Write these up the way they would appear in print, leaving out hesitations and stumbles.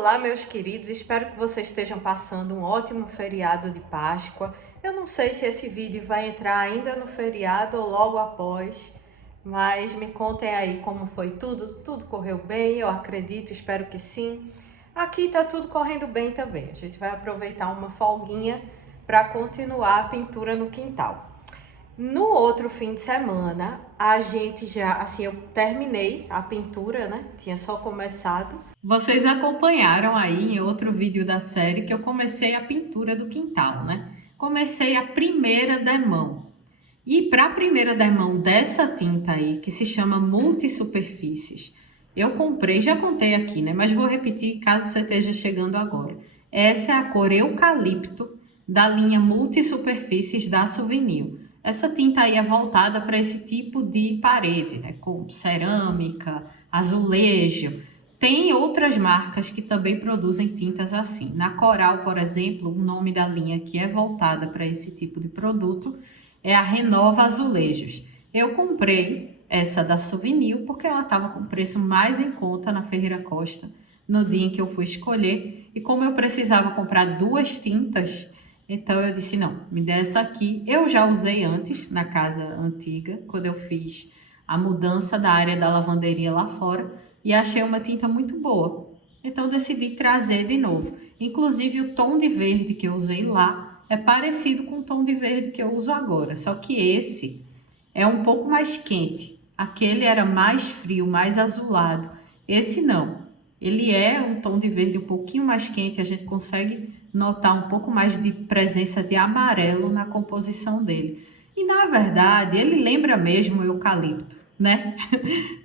Olá, meus queridos, espero que vocês estejam passando um ótimo feriado de Páscoa. Eu não sei se esse vídeo vai entrar ainda no feriado ou logo após, mas me contem aí como foi tudo. Tudo correu bem, eu acredito, espero que sim. Aqui tá tudo correndo bem também. A gente vai aproveitar uma folguinha para continuar a pintura no quintal. No outro fim de semana, a gente já, assim, eu terminei a pintura, né? Tinha só começado. Vocês acompanharam aí em outro vídeo da série que eu comecei a pintura do quintal, né? Comecei a primeira demão. E para a primeira demão dessa tinta aí, que se chama Multisuperfícies, eu comprei, já contei aqui, né? Mas vou repetir caso você esteja chegando agora. Essa é a cor Eucalipto da linha Multisuperfícies da Souvenir. Essa tinta aí é voltada para esse tipo de parede, né? Com cerâmica, azulejo. Tem outras marcas que também produzem tintas assim. Na Coral, por exemplo, o nome da linha que é voltada para esse tipo de produto é a Renova Azulejos. Eu comprei essa da Souvenir porque ela estava com preço mais em conta na Ferreira Costa no dia em que eu fui escolher. E como eu precisava comprar duas tintas, então eu disse, não, me dê essa aqui. Eu já usei antes, na casa antiga, quando eu fiz a mudança da área da lavanderia lá fora, e achei uma tinta muito boa. Então eu decidi trazer de novo. Inclusive o tom de verde que eu usei lá é parecido com o tom de verde que eu uso agora, só que esse é um pouco mais quente. Aquele era mais frio, mais azulado. Esse não. Ele é um tom de verde um pouquinho mais quente, a gente consegue notar um pouco mais de presença de amarelo na composição dele. E na verdade, ele lembra mesmo o eucalipto, né?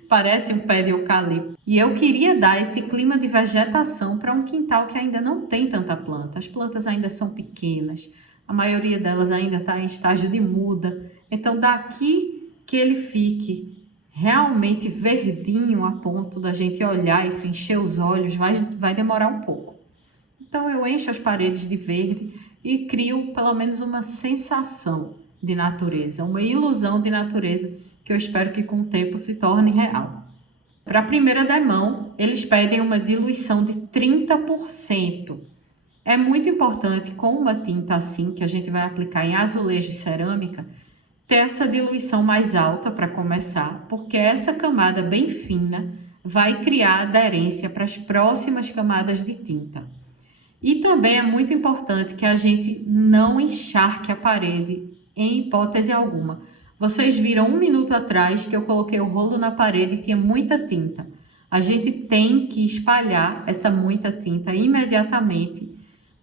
Parece um pé de eucalipto. E eu queria dar esse clima de vegetação para um quintal que ainda não tem tanta planta. As plantas ainda são pequenas, a maioria delas ainda está em estágio de muda. Então, daqui que ele fique realmente verdinho a ponto da gente olhar isso, encher os olhos, vai demorar um pouco. Então eu encho as paredes de verde e crio pelo menos uma sensação de natureza, uma ilusão de natureza que eu espero que com o tempo se torne real. Para a primeira demão, eles pedem uma diluição de 30%. É muito importante com uma tinta assim, que a gente vai aplicar em azulejo e cerâmica, ter essa diluição mais alta para começar, porque essa camada bem fina vai criar aderência para as próximas camadas de tinta. E também é muito importante que a gente não encharque a parede em hipótese alguma. Vocês viram um minuto atrás que eu coloquei o rolo na parede e tinha muita tinta. A gente tem que espalhar essa muita tinta imediatamente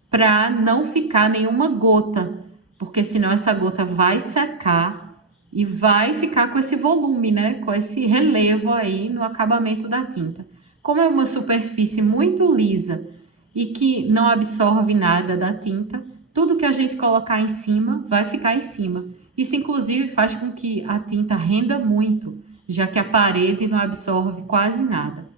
para não ficar nenhuma gota, porque senão essa gota vai secar e vai ficar com esse volume, né? Com esse relevo aí no acabamento da tinta. Como é uma superfície muito lisa e que não absorve nada da tinta, tudo que a gente colocar em cima vai ficar em cima. Isso, inclusive, faz com que a tinta renda muito, já que a parede não absorve quase nada.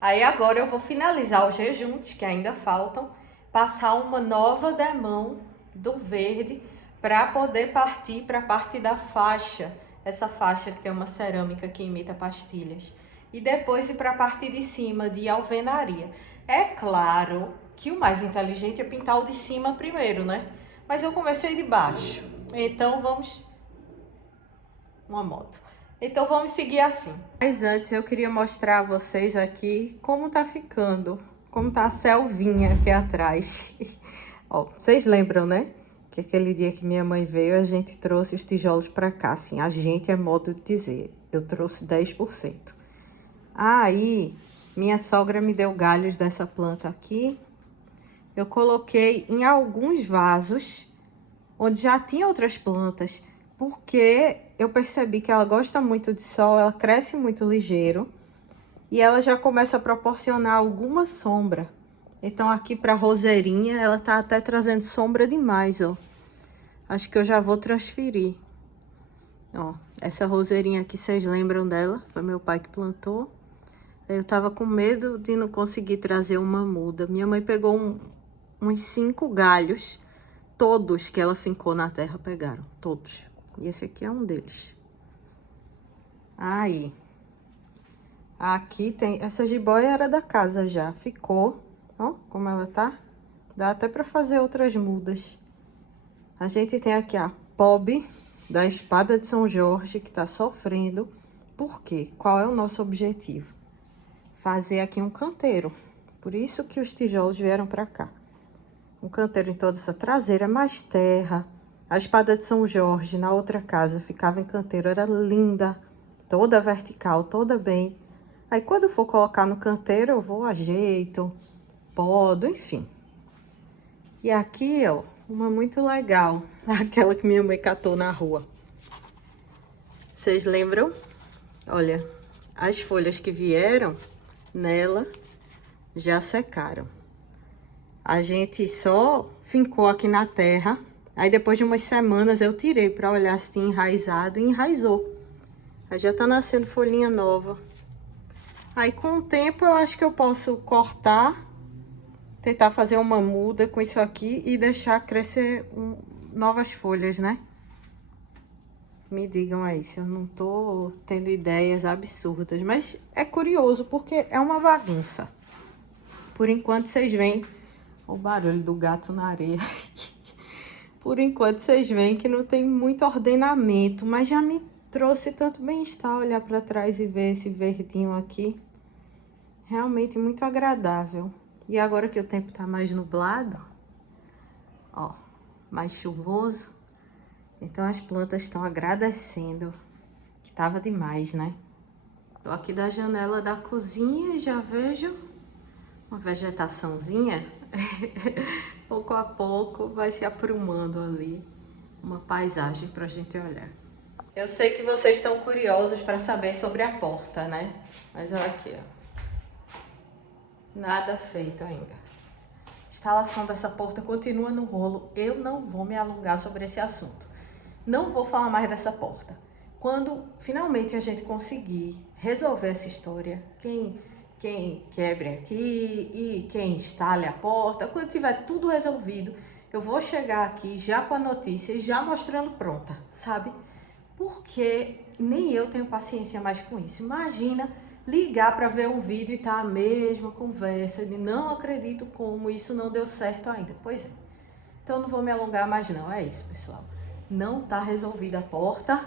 Aí agora eu vou finalizar os rejuntos que ainda faltam, passar uma nova demão do verde para poder partir para a parte da faixa, essa faixa que tem uma cerâmica que imita pastilhas. E depois ir para a parte de cima de alvenaria. É claro que o mais inteligente é pintar o de cima primeiro, né? Mas eu comecei de baixo, então vamos... Uma moto. Então vamos seguir assim. Mas antes eu queria mostrar a vocês aqui como tá ficando, como tá a selvinha aqui atrás. Ó, vocês lembram, né? Que aquele dia que minha mãe veio, a gente trouxe os tijolos pra cá, assim, a gente é modo de dizer, eu trouxe 10%. Aí, minha sogra me deu galhos dessa planta aqui, eu coloquei em alguns vasos, onde já tinha outras plantas, porque eu percebi que ela gosta muito de sol, ela cresce muito ligeiro e ela já começa a proporcionar alguma sombra. Então aqui para roseirinha ela tá até trazendo sombra demais, ó. Acho que eu já vou transferir. Ó, essa roseirinha aqui, vocês lembram dela? Foi meu pai que plantou. Eu tava com medo de não conseguir trazer uma muda. Minha mãe pegou uns 5 galhos, todos que ela fincou na terra pegaram, todos. E esse aqui é um deles. Aí Aqui tem... Essa jiboia era da casa já. Ficou. Ó, como ela tá. Dá até pra fazer outras mudas. A gente tem aqui a Pob da Espada de São Jorge, que tá sofrendo. Por quê? Qual é o nosso objetivo? Fazer aqui um canteiro. Por isso que os tijolos vieram pra cá. Um canteiro em toda essa traseira, mais terra. A Espada de São Jorge, na outra casa, ficava em canteiro, era linda. Toda vertical, toda bem. Aí, quando for colocar no canteiro, eu vou ajeito, podo, enfim. E aqui, ó, uma muito legal. Aquela que minha mãe catou na rua. Vocês lembram? Olha, as folhas que vieram nela já secaram. A gente só fincou aqui na terra. Aí, depois de umas semanas, eu tirei para olhar se tinha enraizado e enraizou. Aí já tá nascendo folhinha nova. Aí, com o tempo, eu acho que eu posso cortar, tentar fazer uma muda com isso aqui e deixar crescer novas folhas, né? Me digam aí se eu não tô tendo ideias absurdas, mas é curioso porque é uma bagunça. Por enquanto, vocês veem o barulho do gato na areia. Por enquanto, vocês veem que não tem muito ordenamento, mas já me trouxe tanto bem-estar olhar para trás e ver esse verdinho aqui. Realmente muito agradável. E agora que o tempo tá mais nublado, ó, mais chuvoso, então as plantas estão agradecendo, que tava demais, né? Tô aqui da janela da cozinha e já vejo uma vegetaçãozinha. Pouco a pouco vai se aprumando ali uma paisagem pra gente olhar. Eu sei que vocês estão curiosos para saber sobre a porta, né? Mas olha aqui, ó. Nada feito ainda. A instalação dessa porta continua no rolo. Eu não vou me alongar sobre esse assunto. Não vou falar mais dessa porta. Quando finalmente a gente conseguir resolver essa história, quem quebre aqui e quem instale a porta, quando tiver tudo resolvido, eu vou chegar aqui já com a notícia e já mostrando pronta, sabe? Porque nem eu tenho paciência mais com isso. Imagina ligar para ver um vídeo e tá a mesma conversa de não acredito como isso não deu certo ainda. Pois é. Então não vou me alongar mais não. É isso, pessoal. Não tá resolvida a porta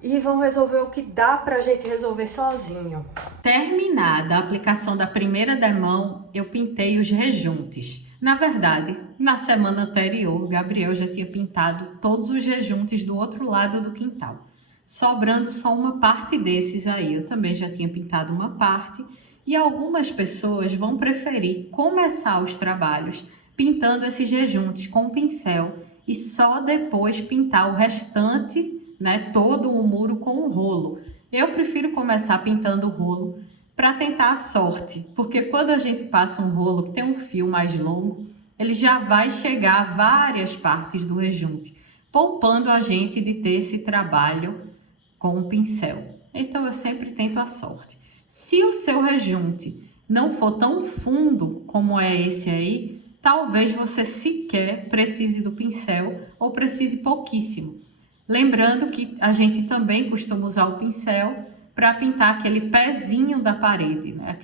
e vamos resolver o que dá pra gente resolver sozinho. Terminada a aplicação da primeira demão, eu pintei os rejuntes. Na verdade, na semana anterior, Gabriel já tinha pintado todos os rejuntes do outro lado do quintal, sobrando só uma parte desses aí. Eu também já tinha pintado uma parte e algumas pessoas vão preferir começar os trabalhos pintando esses rejuntes com o pincel e só depois pintar o restante, né, todo o muro com o rolo. Eu prefiro começar pintando o rolo para tentar a sorte, porque quando a gente passa um rolo que tem um fio mais longo, ele já vai chegar a várias partes do rejunte, poupando a gente de ter esse trabalho com o pincel. Então eu sempre tento a sorte. Se o seu rejunte não for tão fundo como é esse aí, talvez você sequer precise do pincel ou precise pouquíssimo. Lembrando que a gente também costuma usar o pincel para pintar aquele pezinho da parede, né?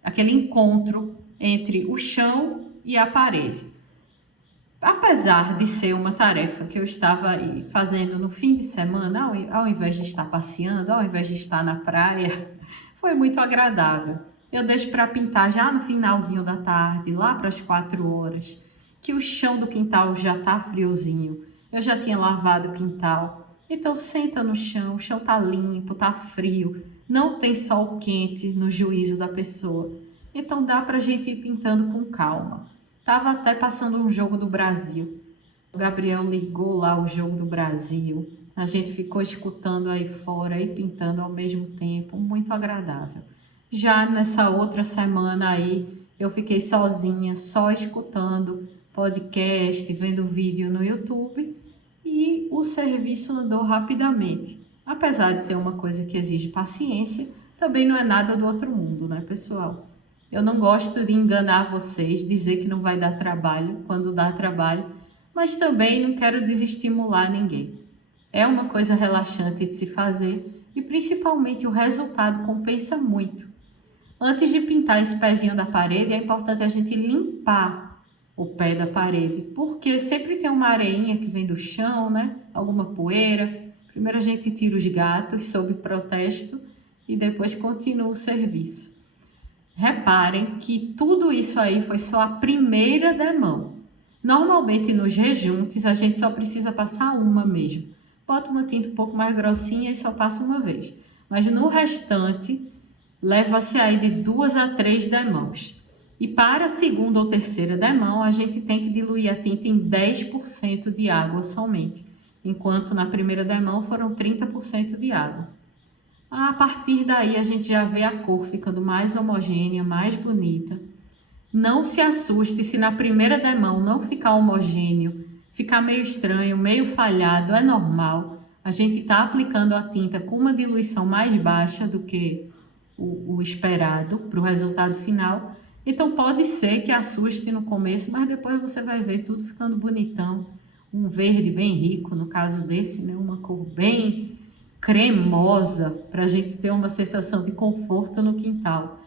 Aquele encontro entre o chão e a parede. Apesar de ser uma tarefa que eu estava aí fazendo no fim de semana, ao invés de estar passeando, ao invés de estar na praia, foi muito agradável. Eu deixo para pintar já no finalzinho da tarde, lá para as 4 horas, que o chão do quintal já está friozinho. Eu já tinha lavado o quintal. Então senta no chão, o chão tá limpo, tá frio, não tem sol quente no juízo da pessoa. Então dá pra gente ir pintando com calma. Tava até passando um jogo do Brasil. O Gabriel ligou lá o jogo do Brasil. A gente ficou escutando aí fora e pintando ao mesmo tempo, muito agradável. Já nessa outra semana aí, eu fiquei sozinha, só escutando podcast, vendo vídeo no YouTube. E o serviço andou rapidamente. Apesar de ser uma coisa que exige paciência, também não é nada do outro mundo, né, pessoal? Eu não gosto de enganar vocês, dizer que não vai dar trabalho quando dá trabalho, mas também não quero desestimular ninguém. É uma coisa relaxante de se fazer e principalmente o resultado compensa muito. Antes de pintar esse pezinho da parede, é importante a gente limpar o pé da parede, porque sempre tem uma areinha que vem do chão, né? Alguma poeira. Primeiro a gente tira os gatos sob protesto e depois continua o serviço. Reparem que tudo isso aí foi só a primeira demão. Normalmente nos rejuntes a gente só precisa passar uma mesmo. Bota uma tinta um pouco mais grossinha e só passa uma vez. Mas no restante, leva-se aí de 2 a 3 demãos. E para a segunda ou terceira demão, a gente tem que diluir a tinta em 10% de água somente, enquanto na primeira demão foram 30% de água. A partir daí, a gente já vê a cor ficando mais homogênea, mais bonita. Não se assuste se na primeira demão não ficar homogêneo, ficar meio estranho, meio falhado, é normal. A gente está aplicando a tinta com uma diluição mais baixa do que o esperado para o resultado final. Então pode ser que assuste no começo, mas depois você vai ver tudo ficando bonitão. Um verde bem rico, no caso desse, né? Uma cor bem cremosa, para a gente ter uma sensação de conforto no quintal.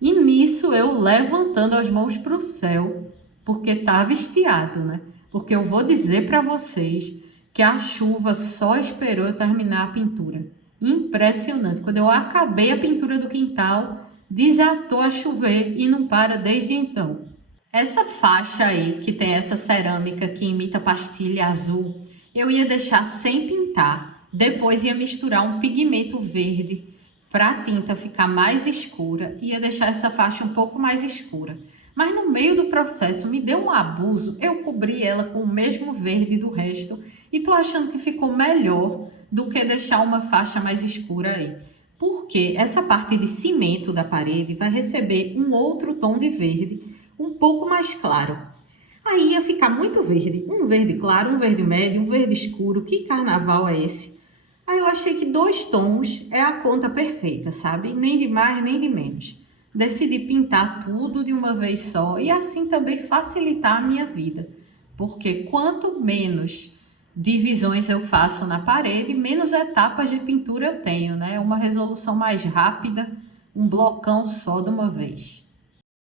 E nisso eu levantando as mãos para o céu, porque estava estiado, né? Porque eu vou dizer para vocês que a chuva só esperou eu terminar a pintura. Impressionante. Quando eu acabei a pintura do quintal, desatou a chover e não para desde então. Essa faixa aí, que tem essa cerâmica que imita pastilha azul, eu ia deixar sem pintar. Depois ia misturar um pigmento verde para a tinta ficar mais escura e ia deixar essa faixa um pouco mais escura. Mas no meio do processo me deu um abuso, eu cobri ela com o mesmo verde do resto e tô achando que ficou melhor do que deixar uma faixa mais escura aí. Porque essa parte de cimento da parede vai receber um outro tom de verde, um pouco mais claro. Aí ia ficar muito verde, um verde claro, um verde médio, um verde escuro. Que carnaval é esse? Aí eu achei que 2 tons é a conta perfeita, sabe? Nem de mais, nem de menos. Decidi pintar tudo de uma vez só e assim também facilitar a minha vida. Porque quanto menos divisões eu faço na parede, menos etapas de pintura eu tenho, né? Uma resolução mais rápida, um blocão só de uma vez.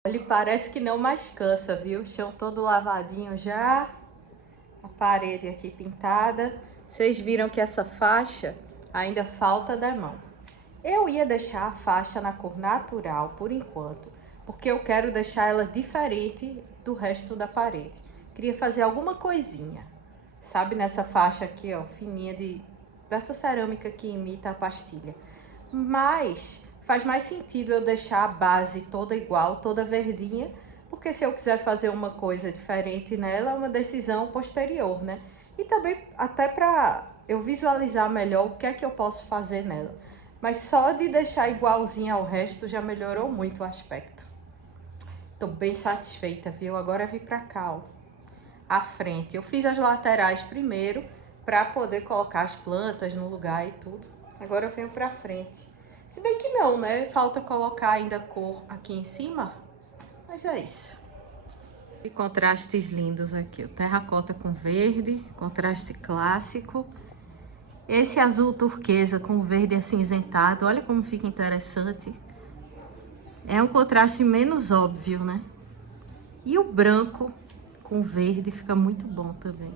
Ele parece que não mais cansa, viu? O chão todo lavadinho já, a parede aqui pintada. Vocês viram que essa faixa ainda falta demão. Eu ia deixar a faixa na cor natural por enquanto, porque eu quero deixar ela diferente do resto da parede. Queria fazer alguma coisinha, sabe, nessa faixa aqui, ó, fininha dessa cerâmica que imita a pastilha. Mas faz mais sentido eu deixar a base toda igual, toda verdinha, porque se eu quiser fazer uma coisa diferente nela, é uma decisão posterior, né? E também até para eu visualizar melhor o que é que eu posso fazer nela. Mas só de deixar igualzinha ao resto já melhorou muito o aspecto. Tô bem satisfeita, viu? Agora é vir pra cá, ó, à frente. Eu fiz as laterais primeiro para poder colocar as plantas no lugar e tudo. Agora eu venho pra frente. Se bem que não, né? Falta colocar ainda cor aqui em cima. Mas é isso. E contrastes lindos aqui. O terracota com verde, contraste clássico. Esse azul turquesa com verde acinzentado. Olha como fica interessante. É um contraste menos óbvio, né? E o branco com verde fica muito bom também.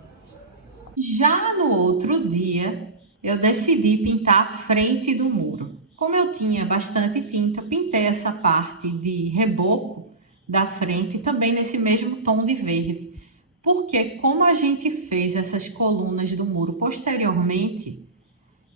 Já no outro dia, eu decidi pintar a frente do muro. Como eu tinha bastante tinta, pintei essa parte de reboco da frente também nesse mesmo tom de verde. Porque como a gente fez essas colunas do muro posteriormente,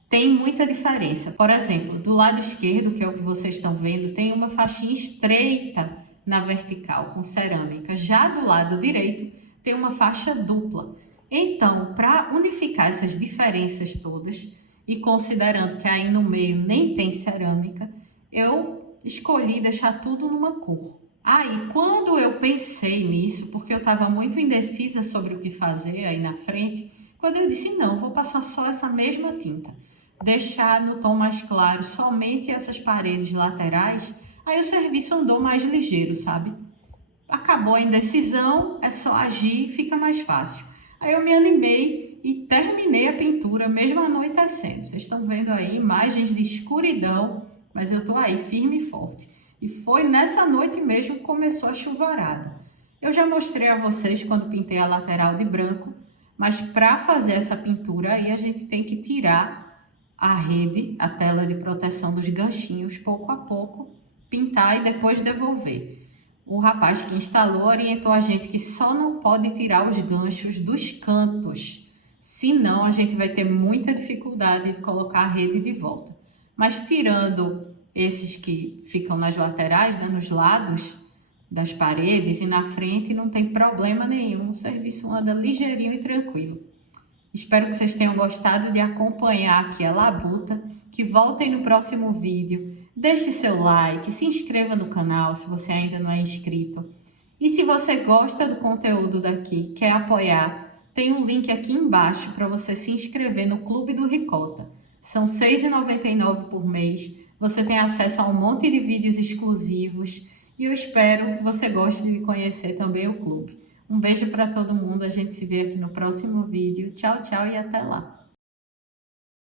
tem muita diferença. Por exemplo, do lado esquerdo, que é o que vocês estão vendo, tem uma faixinha estreita na vertical com cerâmica. Já do lado direito, tem uma faixa dupla. Então, para unificar essas diferenças todas, e considerando que aí no meio nem tem cerâmica, eu escolhi deixar tudo numa cor. Aí, quando eu pensei nisso, porque eu estava muito indecisa sobre o que fazer aí na frente, quando eu disse, não, vou passar só essa mesma tinta, deixar no tom mais claro somente essas paredes laterais, aí o serviço andou mais ligeiro, sabe? Acabou a indecisão, é só agir, fica mais fácil. Aí eu me animei e terminei a pintura mesmo anoitecendo. Vocês estão vendo aí imagens de escuridão, mas eu estou aí firme e forte. E foi nessa noite mesmo que começou a chuvarada. Eu já mostrei a vocês quando pintei a lateral de branco, mas para fazer essa pintura aí a gente tem que tirar a rede, a tela de proteção dos ganchinhos pouco a pouco, pintar e depois devolver. O rapaz que instalou orientou a gente que só não pode tirar os ganchos dos cantos, senão a gente vai ter muita dificuldade de colocar a rede de volta. Mas tirando esses que ficam nas laterais, né, nos lados das paredes e na frente, não tem problema nenhum, o serviço anda ligeirinho e tranquilo. Espero que vocês tenham gostado de acompanhar aqui a labuta, que voltem no próximo vídeo, deixe seu like, se inscreva no canal se você ainda não é inscrito. E se você gosta do conteúdo daqui, quer apoiar, tem um link aqui embaixo para você se inscrever no Clube do Ricota. São R$ 6,99 por mês, você tem acesso a um monte de vídeos exclusivos e eu espero que você goste de conhecer também o clube. Um beijo para todo mundo, a gente se vê aqui no próximo vídeo. Tchau, tchau e até lá!